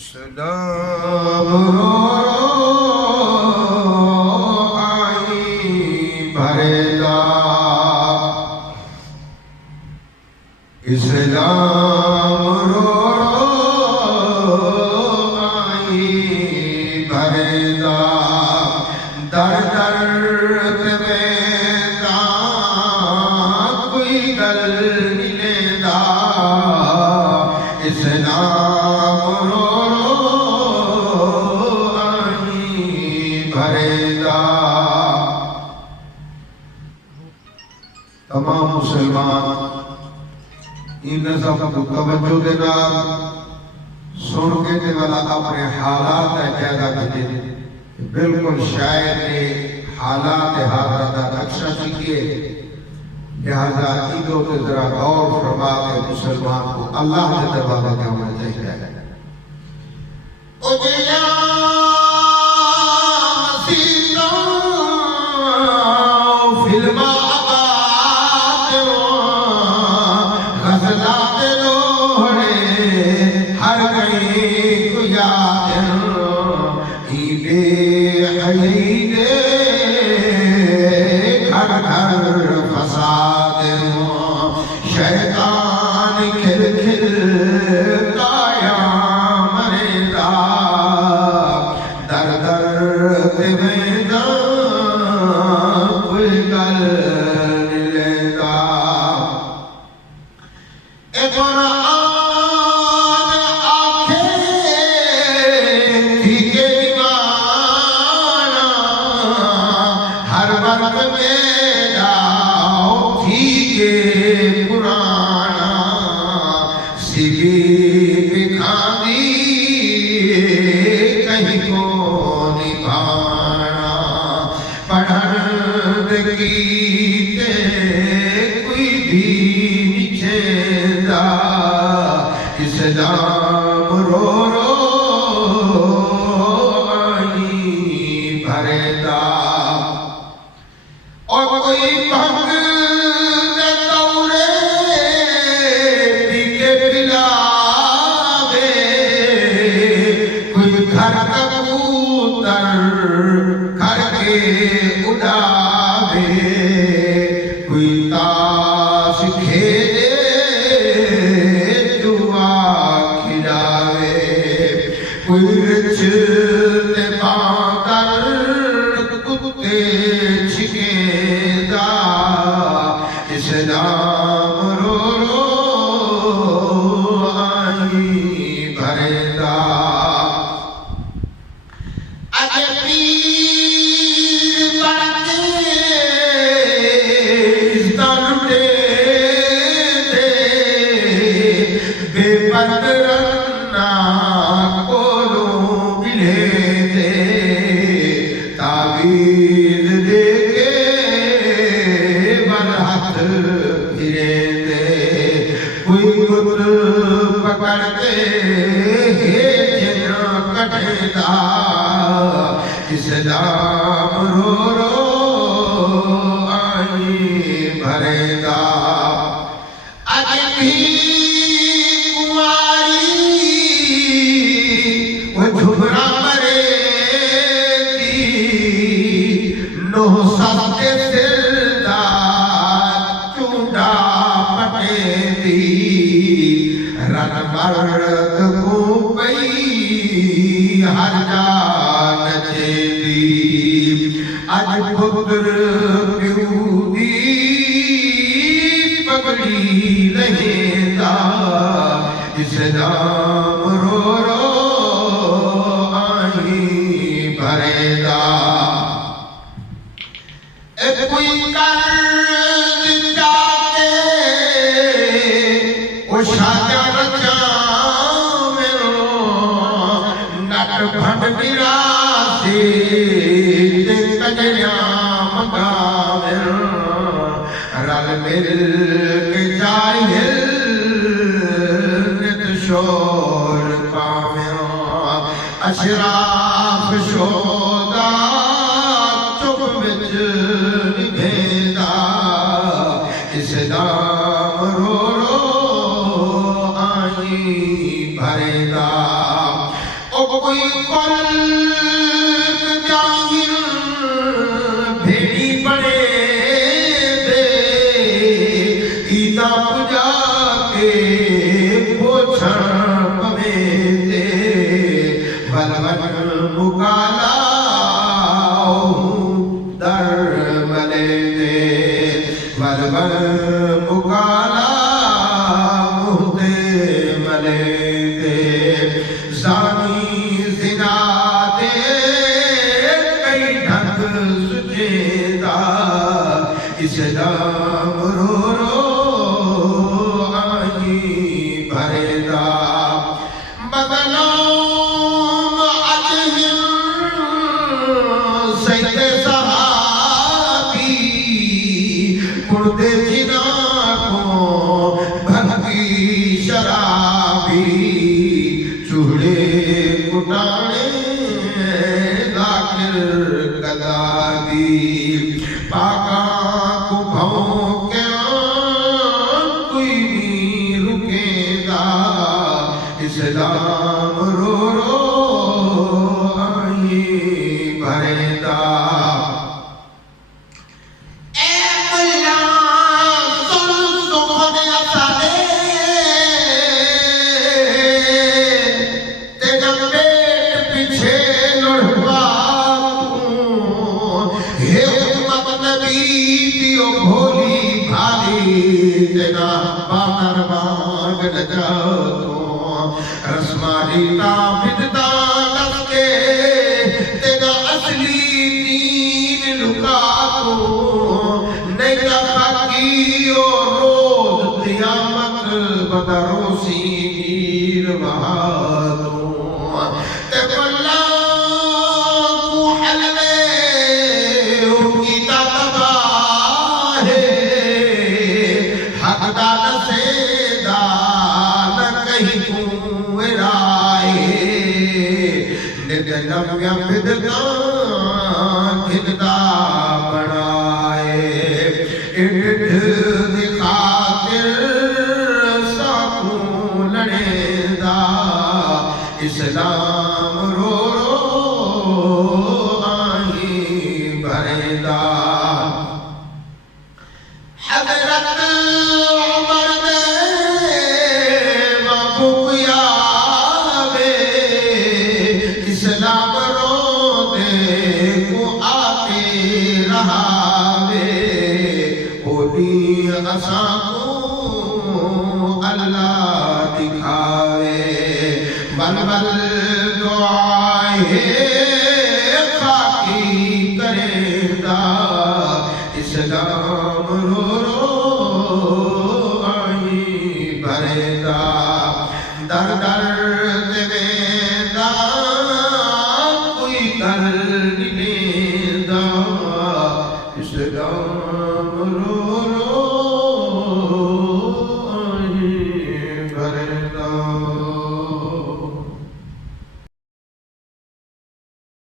اسلام رو آئی بھردا اسلام رو آئی بھردا در در تبیدا کوئی گل ملے دا اسلام رو تمام مسلمان ان نظم کو توجہ دینا سن کے دے والا اپنے حالات جائزہ دیتے بالکل شاعر نے حالات حاضرہ نقشہ سیکھئے لہذا عیدوں کے ذرا غور فرما کے مسلمان کو اللہ نے دروازہ کے ہونا چاہیے اشراف شودا چپ وچ نبھیدا اسلام رو رو آئی بھردا کوئی قلب جاہل بھیڑی پڑے دے ایدہ پجا کے پوچھن پوے دے ولون مکالا در ملے دے ولون مکالا مہدے ملے دے زانی زنا دے کئی ڈھنگ سجیدہ اسلام رو رو آئی بھرے دا مظلوم علیہم سید صحابی مردے جنا کو بھنگی شرابی چوڑے کٹانے ذاکر قدابی پاکا کو بھونکیا کوئی نہیں رکے گا اسلام رو رو آئی بھرے دا اے اللہ سن سکھن اصالے تیرا پیٹ پیچھے لڑھوا ہے حکمت نبی دیو بھولی بھالی تیرا باقر باغ نجاتوں رسمالی تابدتا لسکے تیرا اصلی دین لکاتوں نیتا خاکی اور روز قیامت بدروسی میر بہاتوں تیپلا کو حلوے ان کی تاتباہ ہے حق دان سے دان کہیں کو رائے ندنم یا بدگان گھدہ بڑھائے اٹھ دی خاطر ساکوں لڑے دا اسلام رو رو آئی بھرے دا حضرت عمر دے مبوک یاوے اسلام رو دے کو آتے رہاوے ہوتی اساں کو اللہ دکھاوے بلبل دعائے خاکی کرے دا اسلام رو رو آئی بھرے دا در در